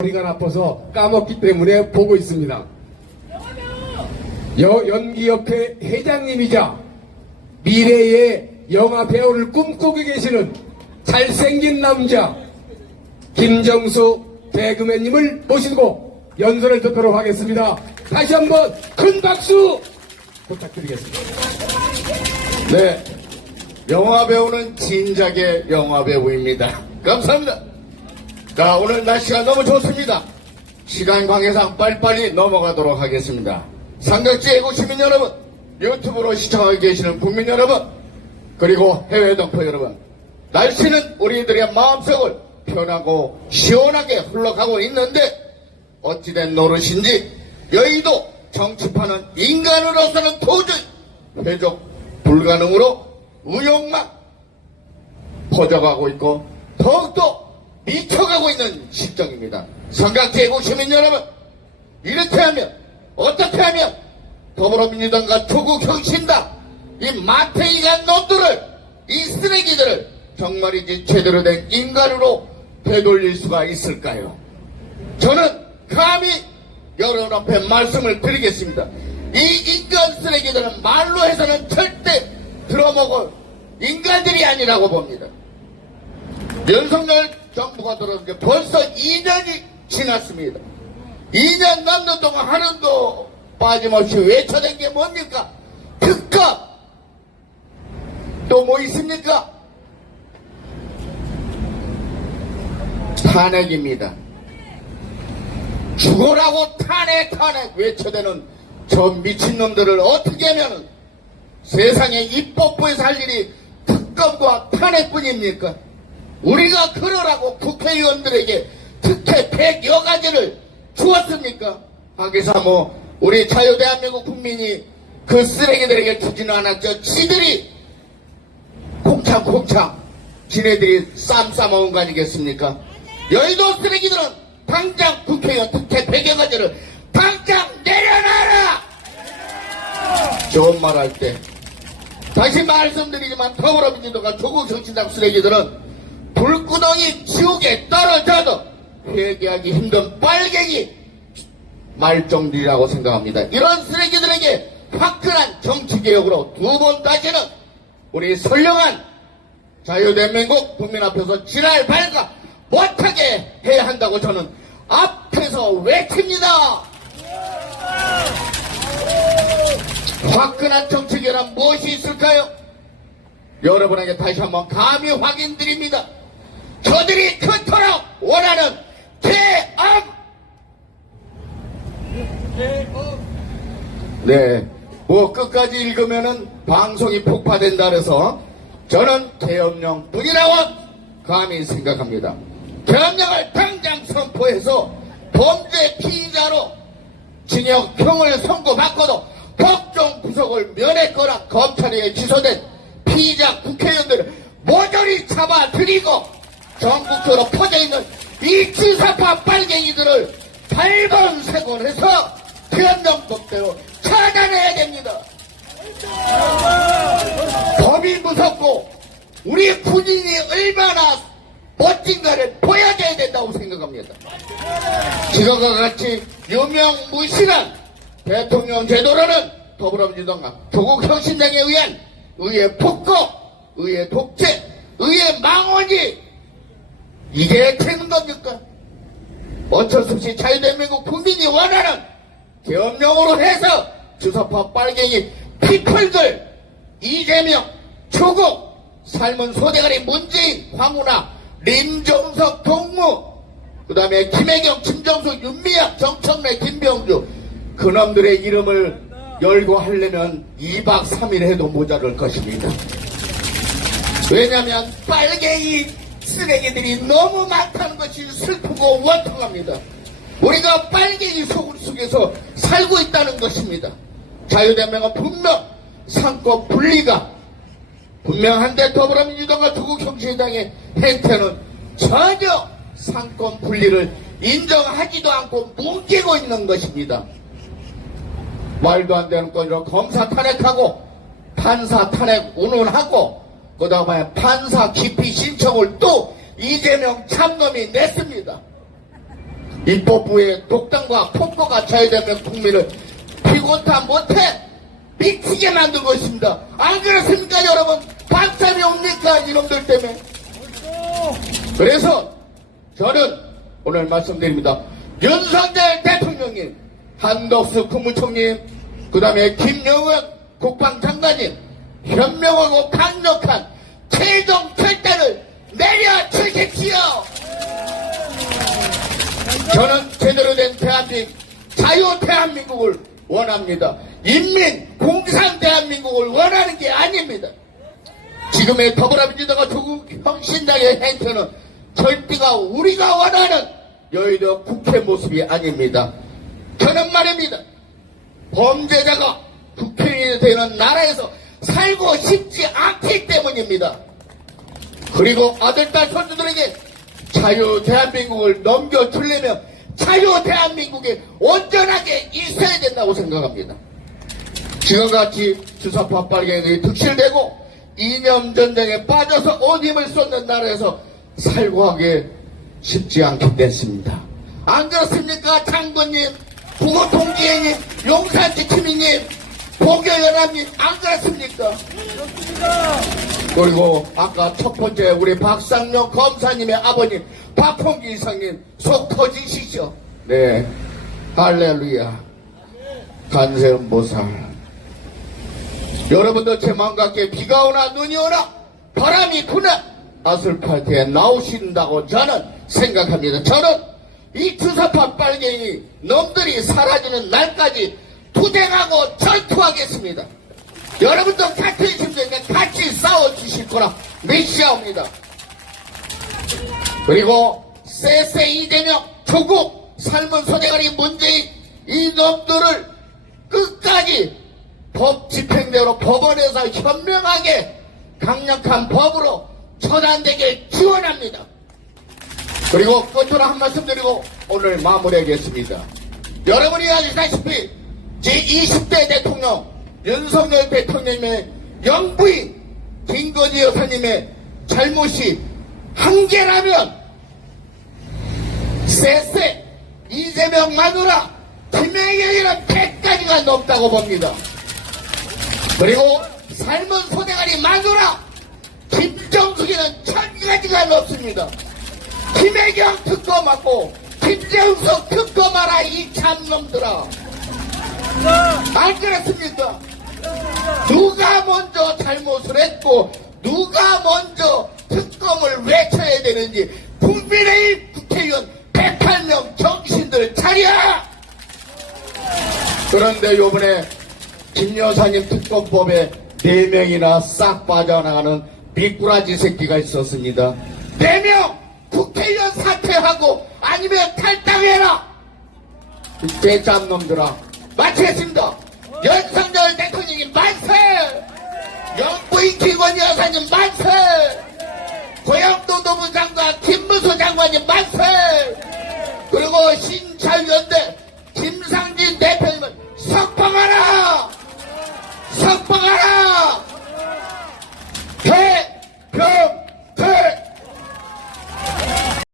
머리가 나빠서 까먹기 때문에 보고 있습니다. 연기협회 회장님이자 미래의 영화배우를 꿈꾸고 계시는 잘생긴 남자 김정수 개그맨님을 모시고 연설을 듣도록 하겠습니다. 다시 한번 큰 박수 부탁드리겠습니다. 네, 영화배우는 진작의 영화배우입니다. 감사합니다. 자, 오늘 날씨가 너무 좋습니다. 시간 관계상 빨리빨리 넘어가도록 하겠습니다. 삼각지 애국 시민 여러분, 유튜브로 시청하고 계시는 국민 여러분, 그리고 해외 동포 여러분, 날씨는 우리들의 마음속을 편하고 시원하게 흘러가고 있는데 어찌된 노릇인지 여의도 정치판은 인간으로서는 도저히 회복 불가능으로 우욕만 퍼져가고 있고 더욱더 미쳐가고 있는 시점입니다. 삼각지 애국 시민 여러분, 이렇게 하면 어떻게 하면 더불어민주당과 조국혁신당 이 마탱이간 놈들을, 이 쓰레기들을 정말이지 제대로 된 인간으로 되돌릴 수가 있을까요? 저는 감히 여러분 앞에 말씀을 드리겠습니다. 이 인간 쓰레기들은 말로 해서는 절대 들어먹을 인간들이 아니라고 봅니다. 윤석열 정부가 들어온 게 벌써 2년이 지났습니다. 2년 남는 동안 하루도 빠짐없이 외쳐댄 게 뭡니까? 특검! 또 뭐 있습니까? 탄핵입니다. 죽어라고 탄핵 외쳐대는 저 미친놈들을 어떻게 하면 세상에 입법부에서 할 일이 특검과 탄핵뿐입니까? 우리가 그러라고 국회의원들에게 특혜 100여 가지를 주었습니까? 하기사 뭐 우리 자유대한민국 국민이 그 쓰레기들에게 주지는 않았죠. 지들이 콩창 지네들이 쌈 싸먹은 거 아니겠습니까? 여의도 쓰레기들은 당장 국회의원 특혜 100여 가지를 당장 내려놔라! 좋은 말 할 때 다시 말씀드리지만 더불어민주당과 조국혁신당 쓰레기들은 불구덩이 지옥에 떨어져도 회개하기 힘든 빨갱이 말정들이라고 생각합니다. 이런 쓰레기들에게 화끈한 정치개혁으로 두 번 다시는 우리 선량한 자유대한민국 국민 앞에서 지랄 발각 못하게 해야 한다고 저는 앞에서 외칩니다. 화끈한 정치개혁은 무엇이 있을까요? 여러분에게 다시 한번 감히 확인드립니다. 저들이 그토록 원하는 계엄! 네, 뭐 끝까지 읽으면은 방송이 폭파된다 그래서 저는 계엄령 뿐이라고 감히 생각합니다. 계엄령을 당장 선포해서 범죄 피의자로 징역형을 선고받고도 법정 구속을 면했거나 검찰에 기소된 피의자 국회의원들을 모조리 잡아들이고 전국적으로 퍼져있는 이 지사파 빨갱이들을 발본색원해서 계엄령법대로 처단해야 됩니다. 법이 무섭고 우리 군인이 얼마나 멋진가를 보여줘야 된다고 생각합니다. 지금과 같이 유명무실한 대통령 제도로는 더불어민주당과 조국혁신당에 의한 의회 폭거, 의회 독재, 의회 망언이 이게 되는 겁니까? 어쩔 수 없이 자유대한민국 국민이 원하는 계엄령으로 해서 주사파 빨갱이 피플들 이재명, 조국, 삶은 소대가리 문재인, 황운하, 림종석, 동무, 그 다음에 김혜경, 김정수, 윤미향, 정청래, 김병주 그놈들의 이름을 열고 하려면 2박 3일 해도 모자랄 것입니다. 왜냐하면 빨갱이 쓰레기들이 너무 많다는 것이 슬프고 원통합니다. 우리가 빨갱이 소굴 속에서 살고 있다는 것입니다. 자유대한민국은 분명 상권 분리가 분명한데 더불어민주당과 조국혁신당의 행태는 전혀 상권 분리를 인정하지도 않고 뭉개고 있는 것입니다. 말도 안 되는 거로 검사 탄핵하고 판사 탄핵 운운하고 그 다음에 판사 기피 신청을 또 이재명 참놈이 냈습니다. 입법부의 독단과 폭거가 자유대한민국 국민을 피곤타 못해 미치게 만들고 있습니다. 안 그렇습니까 여러분? 밤잠이 옵니까 이놈들 때문에? 그래서 저는 오늘 말씀드립니다. 윤석열 대통령님, 한덕수 국무총리님, 그 다음에 김영은 국방장관님, 현명하고 강력한 최종 결단을 내려주십시오. 저는 제대로 된 대한민국, 자유 대한민국을 원합니다. 인민 공산 대한민국을 원하는 게 아닙니다. 지금의 더불어민주당과 조국 혁신당의 행태는 절대가 우리가 원하는 여의도 국회 모습이 아닙니다. 저는 말입니다. 범죄자가 국회의원이 되는 나라에서 살고 싶지 않기 때문입니다. 그리고 아들, 딸, 손주들에게 자유 대한민국을 넘겨주려면 자유 대한민국에 온전하게 있어야 된다고 생각합니다. 지금같이 주사파 빨갱이들이 득실되고 이념 전쟁에 빠져서 온 힘을 쏟는 나라에서 살고 하기 쉽지 않게 됐습니다. 안 그렇습니까? 장군님, 국어통지회님, 용산지킴이님, 보교연합님, 안 그렇습니까? 그리고 아까 첫 번째 우리 박상용 검사님의 아버님 박홍기 이사님 속 터지시죠? 네, 할렐루야, 간세음보살. 여러분도 제 마음 같게 비가 오나 눈이 오나 바람이 부나 아스팔트에 나오신다고 저는 생각합니다. 저는 이 주사파 빨갱이 놈들이 사라지는 날까지 투쟁하고 전투하겠습니다. 여러분도 같이 있으면 같이 싸워주실 거라 믿사옵니다. 그리고 쎄쎄 이재명, 조국, 삶은 소대가리 문재인 이 놈들을 끝까지 법 집행대로 법원에서 현명하게 강력한 법으로 처단되길 기원합니다. 그리고 끝으로 한 말씀 드리고 오늘 마무리하겠습니다. 여러분이 아시다시피 제20대 대통령 윤석열 대통령의 영부인 김건희 여사님의 잘못이 한 개라면 쎄쎄 이재명 마누라 김혜경이는 100가지가 넘다고 봅니다. 그리고 삶은 소대가리 마누라 김정숙이는 1000가지가 넘습니다. 김혜경 특검하고 김정숙 특검하라 이 참놈들아. 안 그렇습니까? 누가 먼저 잘못을 했고 누가 먼저 특검을 외쳐야 되는지 국민의힘 국회의원 108명 정신들 차려! 그런데 요번에 김 여사님 특검법에 4명이나 싹 빠져나가는 미꾸라지 새끼가 있었습니다. 4명 국회의원 사퇴하고 아니면 탈당해라! 이 개짬놈들아. 마치겠습니다. 윤석열 대통령님 만세! 영부인 김건희 여사님 만세! 고용노동부 장관 김무수 장관님 만세!